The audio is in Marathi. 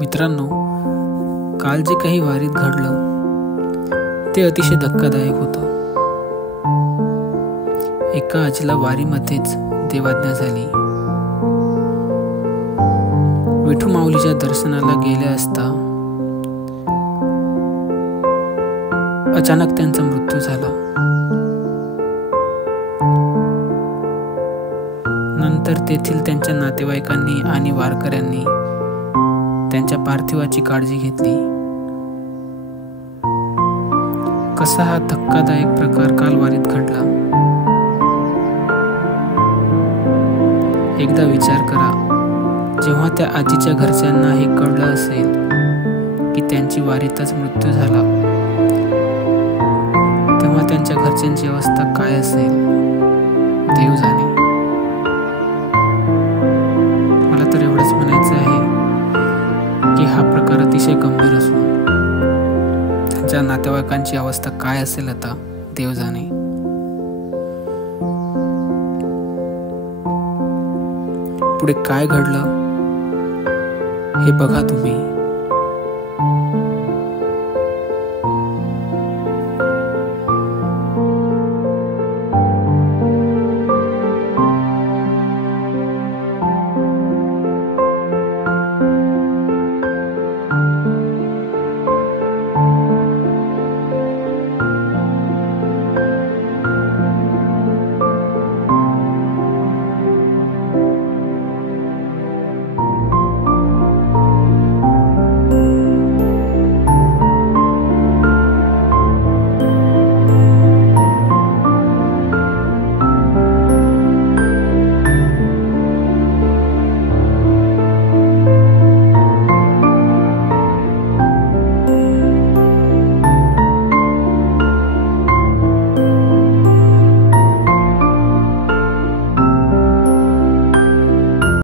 मित्रांनो, काल जे काही वारीत घडलं ते अतिशय धक्कादायक होतं. एका आजीला वारीमध्येच देवाज्ञा झाली. विठू माऊलीच्या दर्शनाला गेले असता अचानक त्यांचा मृत्यू झाला. नंतर तेथील त्यांच्या नातेवाईकांनी आणि वारकऱ्यांनी त्यांच्या पार्थिवाची काळजी घेतली. कसा हा धक्कादायक प्रकार काल वारीत घडला. एकदा विचार करा, जेव्हा त्या आजीच्या घरच्यांना हे कळलं असेल की त्यांची वारीतच मृत्यू झाला, तेव्हा त्यांच्या घरच्यांची अवस्था काय असेल देव जाणे. मला तर एवढंच म्हणायचं आहे की हा प्रकार अतिशय गंभीर असून त्यांच्या नातेवाईकांची अवस्था काय असेल आता देव जाणे. पुढे काय घडलं हे बघा तुम्ही.